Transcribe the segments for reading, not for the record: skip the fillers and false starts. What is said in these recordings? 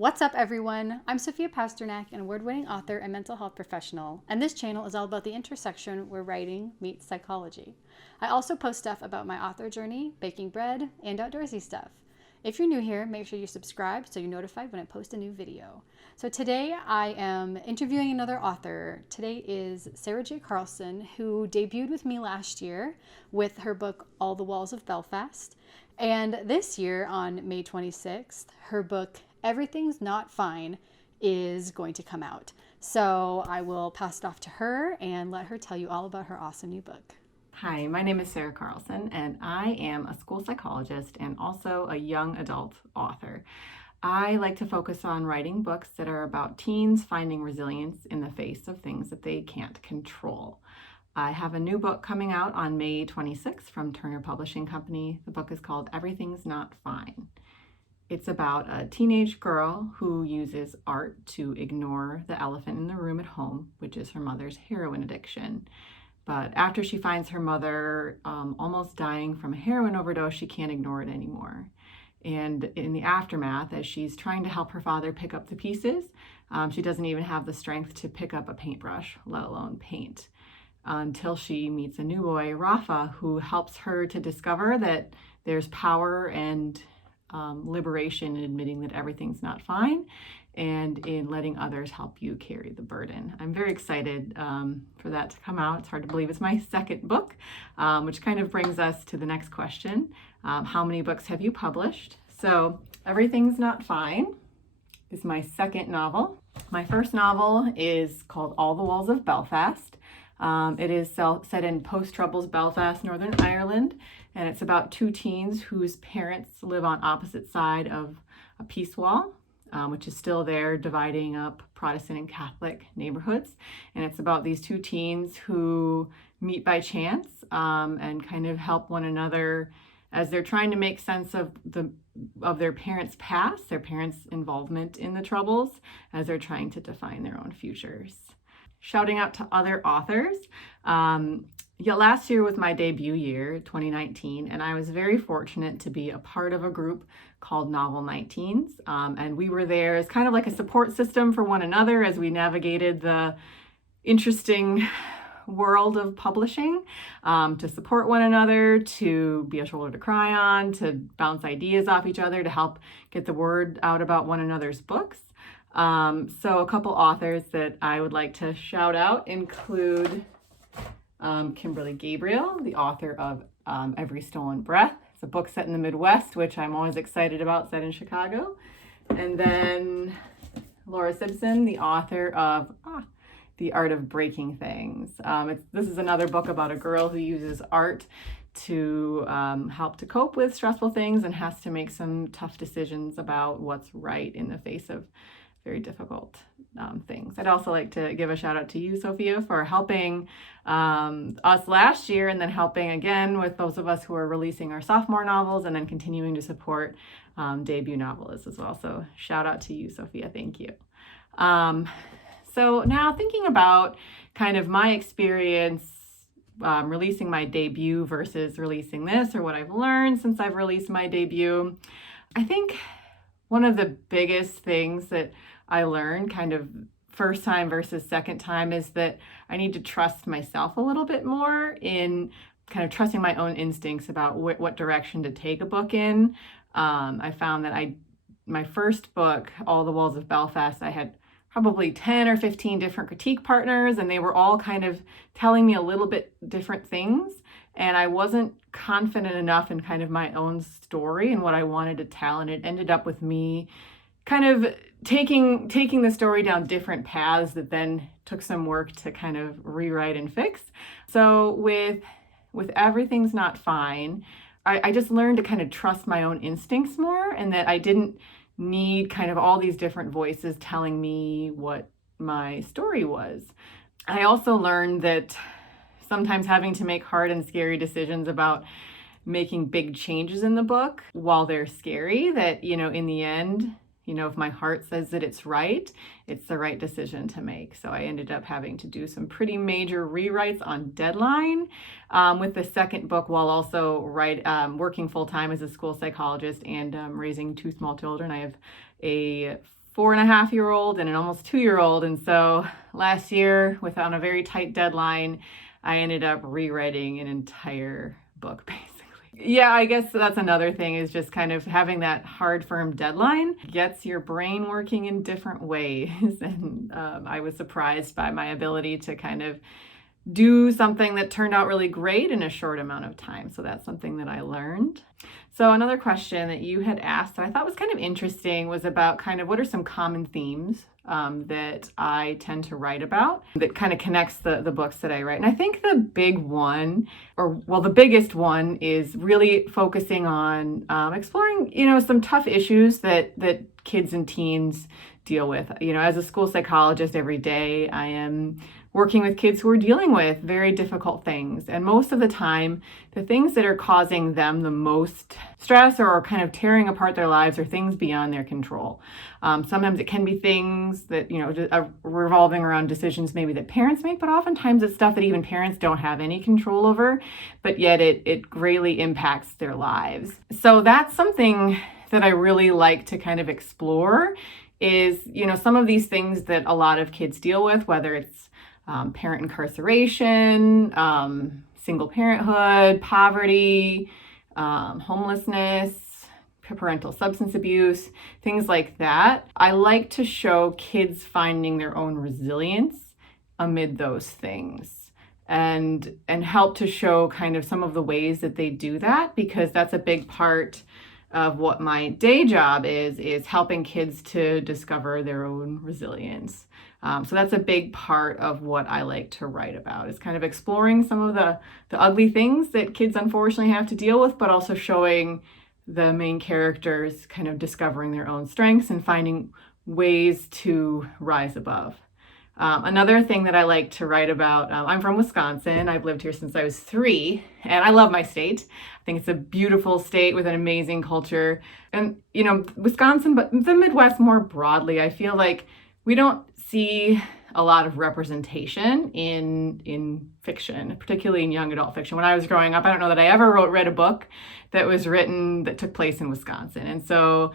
What's up, everyone? I'm Sofiya Pasternack, an award-winning author and mental health professional, and this channel is all about the intersection where writing meets psychology. I also post stuff about my author journey, baking bread, and outdoorsy stuff. If you're new here, make sure you subscribe so you're notified when I post a new video. So today I am interviewing another author. Today is Sarah J. Carlson, who debuted with me last year with her book, All the Walls of Belfast. And this year, on May 26th, her book, Everything's Not Fine, is going to come out. So I will pass it off to her and let her tell you all about her awesome new book. Hi, my name is Sarah Carlson, and I am a school psychologist and also a young adult author. I like to focus on writing books that are about teens finding resilience in the face of things that they can't control. I have a new book coming out on May 26th from Turner Publishing Company. The book is called Everything's Not Fine. It's about a teenage girl who uses art to ignore the elephant in the room at home, which is her mother's heroin addiction. But after she finds her mother almost dying from a heroin overdose, she can't ignore it anymore. And in the aftermath, as she's trying to help her father pick up the pieces, she doesn't even have the strength to pick up a paintbrush, let alone paint, until she meets a new boy, Rafa, who helps her to discover that there's power and liberation in admitting that everything's not fine and in letting others help you carry the burden. I'm very excited for that to come out. It's hard to believe it's my second book, which kind of brings us to the next question. How many books have you published? So Everything's Not Fine is my second novel. My first novel is called All the Walls of Belfast. It is set in post-Troubles Belfast, Northern Ireland, and it's about two teens whose parents live on opposite side of a peace wall, which is still there, dividing up Protestant and Catholic neighborhoods. And it's about these two teens who meet by chance and kind of help one another as they're trying to make sense of their parents' past, their parents' involvement in the Troubles, as they're trying to define their own futures. Shouting out to other authors. Last year was my debut year, 2019, and I was very fortunate to be a part of a group called Novel 19s. And we were there as kind of like a support system for one another as we navigated the interesting world of publishing, to support one another, to be a shoulder to cry on, to bounce ideas off each other, to help get the word out about one another's books. So a couple authors that I would like to shout out include Kimberly Gabriel, the author of Every Stolen Breath. It's a book set in the Midwest, which I'm always excited about, set in Chicago. And then Laura Simpson, the author of The Art of Breaking Things. This is another book about a girl who uses art to help to cope with stressful things and has to make some tough decisions about what's right in the face of very difficult things. I'd also like to give a shout out to you, Sofiya, for helping us last year and then helping again with those of us who are releasing our sophomore novels and then continuing to support debut novelists as well. So shout out to you, Sofiya. Thank you. So now thinking about kind of my experience releasing my debut versus releasing this, or what I've learned since I've released my debut, I think one of the biggest things that I learned kind of first time versus second time is that I need to trust myself a little bit more in kind of trusting my own instincts about what direction to take a book in. I found that my first book, All the Walls of Belfast, I had probably 10 or 15 different critique partners, and they were all kind of telling me a little bit different things. And I wasn't confident enough in kind of my own story and what I wanted to tell. And it ended up with me kind of taking the story down different paths that then took some work to kind of rewrite and fix. So with Everything's Not Fine, I just learned to kind of trust my own instincts more, and that I didn't need kind of all these different voices telling me what my story was. I also learned that sometimes having to make hard and scary decisions about making big changes in the book, while they're scary, that, in the end, if my heart says that it's the right decision to make. So I ended up having to do some pretty major rewrites on deadline with the second book, while also working full-time as a school psychologist and raising two small children. I have a 4.5-year-old and an almost 2-year-old. And so last year, on a very tight deadline, I ended up rewriting an entire book, basically. Yeah, I guess that's another thing, is just kind of having that hard, firm deadline gets your brain working in different ways. And I was surprised by my ability to kind of do something that turned out really great in a short amount of time. So that's something that I learned. So another question that you had asked that I thought was kind of interesting was about kind of what are some common themes that I tend to write about that kind of connects the books that I write. And I think the big one, the biggest one, is really focusing on exploring, some tough issues that kids and teens deal with. As a school psychologist, every day I am working with kids who are dealing with very difficult things. And most of the time, the things that are causing them the most stress or are kind of tearing apart their lives are things beyond their control. Sometimes it can be things that, revolving around decisions maybe that parents make, but oftentimes it's stuff that even parents don't have any control over, but yet it greatly impacts their lives. So that's something that I really like to kind of explore is, some of these things that a lot of kids deal with, whether it's parent incarceration, single parenthood, poverty, homelessness, parental substance abuse, things like that. I like to show kids finding their own resilience amid those things and help to show kind of some of the ways that they do that, because that's a big part of what my day job is helping kids to discover their own resilience. So that's a big part of what I like to write about, is kind of exploring some of the ugly things that kids unfortunately have to deal with, but also showing the main characters kind of discovering their own strengths and finding ways to rise above. Another thing that I like to write about, I'm from Wisconsin. I've lived here since I was 3, and I love my state. I think it's a beautiful state with an amazing culture. And, Wisconsin, but the Midwest more broadly, I feel like we don't see a lot of representation in fiction, particularly in young adult fiction. When I was growing up, I don't know that I ever read a book that was written that took place in Wisconsin. And so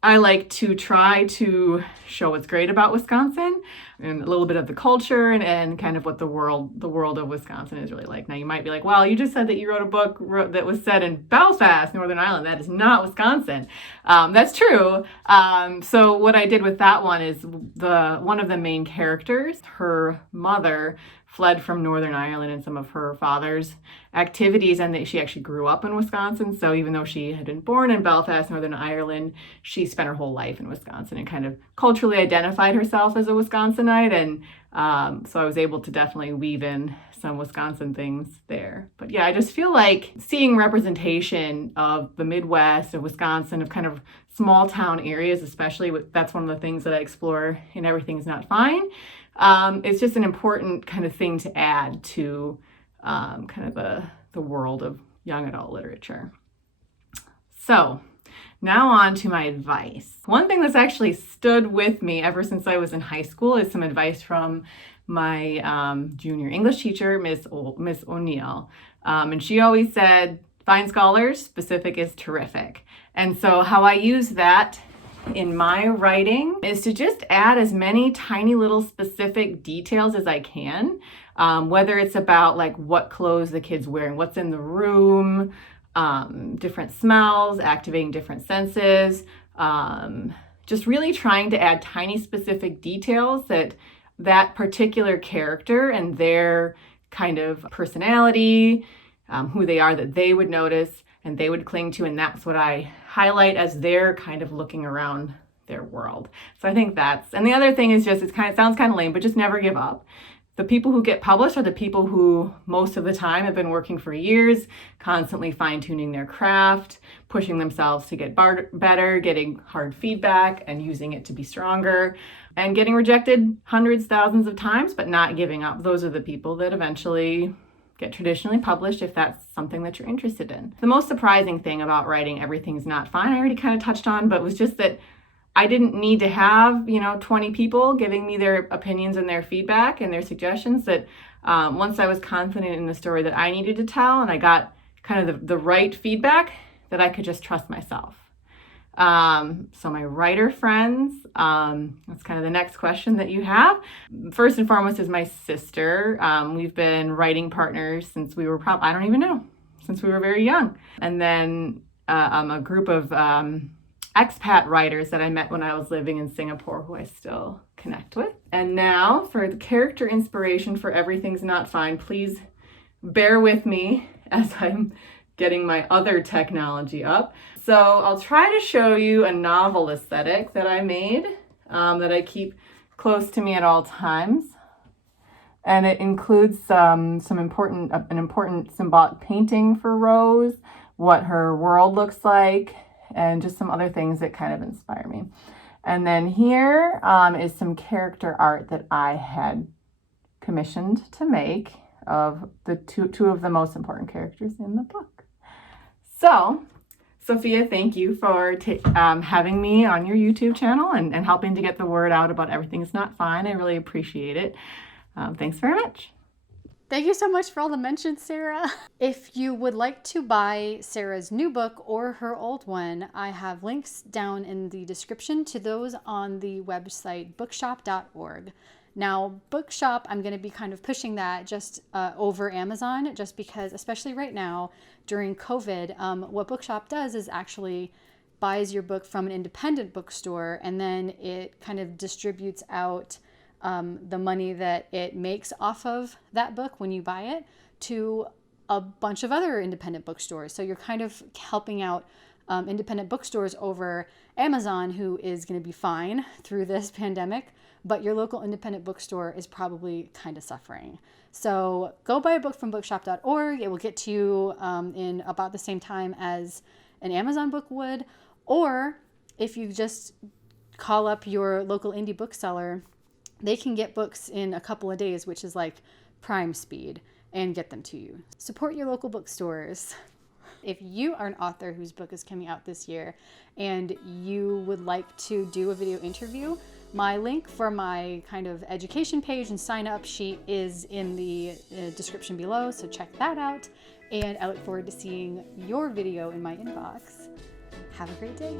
I like to try to show what's great about Wisconsin and a little bit of the culture and kind of what the world of Wisconsin is really like. Now you might be like, well, you just said that you wrote a book that was set in Belfast, Northern Ireland. That is not Wisconsin. That's true. So what I did with that one is one of the main characters, her mother, fled from Northern Ireland and some of her father's activities, and that she actually grew up in Wisconsin. So even though she had been born in Belfast, Northern Ireland, she spent her whole life in Wisconsin and kind of culturally identified herself as a Wisconsinite. And so I was able to definitely weave in some Wisconsin things there. But yeah, I just feel like seeing representation of the Midwest, of Wisconsin, of kind of small town areas, especially that's one of the things that I explore in Everything's Not Fine. It's just an important kind of thing to add to kind of the world of young adult literature. So now on to my advice. One thing that's actually stood with me ever since I was in high school is some advice from my junior English teacher, Miss O'Neill. And she always said, find scholars, specific is terrific. And so how I use that in my writing is to just add as many tiny little specific details as I can, whether it's about like what clothes the kid's wearing, what's in the room, different smells, activating different senses, just really trying to add tiny specific details that particular character and their kind of personality, who they are, that they would notice and they would cling to, and that's what I highlight as they're kind of looking around their world. So I think and the other thing is just, it sounds kind of lame, but just never give up. The people who get published are the people who most of the time have been working for years, constantly fine-tuning their craft, pushing themselves to get better, getting hard feedback and using it to be stronger, and getting rejected hundreds, thousands of times, but not giving up. Those are the people that eventually get traditionally published if that's something that you're interested in. The most surprising thing about writing Everything's Not Fine, I already kind of touched on, but was just that I didn't need to have, 20 people giving me their opinions and their feedback and their suggestions. That once I was confident in the story that I needed to tell and I got kind of the right feedback, that I could just trust myself. So my writer friends, that's kind of the next question that you have. First and foremost is my sister. We've been writing partners since we were I don't even know, since we were very young. And then a group of expat writers that I met when I was living in Singapore who I still connect with. And now for the character inspiration for Everything's Not Fine, please bear with me as I'm getting my other technology up. So I'll try to show you a novel aesthetic that I made that I keep close to me at all times. And it includes an important symbolic painting for Rose, what her world looks like, and just some other things that kind of inspire me. And then here is some character art that I had commissioned to make of the two of the most important characters in the book. So, Sofiya, thank you for having me on your YouTube channel and helping to get the word out about Everything's Not Fine. I really appreciate it. Thanks very much. Thank you so much for all the mentions, Sarah. If you would like to buy Sarah's new book or her old one, I have links down in the description to those on the website bookshop.org. Now, Bookshop, I'm going to be kind of pushing that just over Amazon, just because, especially right now during COVID, what Bookshop does is actually buys your book from an independent bookstore, and then it kind of distributes out the money that it makes off of that book when you buy it to a bunch of other independent bookstores. So you're kind of helping out independent bookstores over Amazon, who is going to be fine through this pandemic, but your local independent bookstore is probably kind of suffering. So go buy a book from bookshop.org. It will get to you in about the same time as an Amazon book would. Or if you just call up your local indie bookseller, they can get books in a couple of days, which is like prime speed, and get them to you. Support your local bookstores. If you are an author whose book is coming out this year and you would like to do a video interview, my link for my kind of education page and sign up sheet is in the description below, so check that out. And I look forward to seeing your video in my inbox. Have a great day.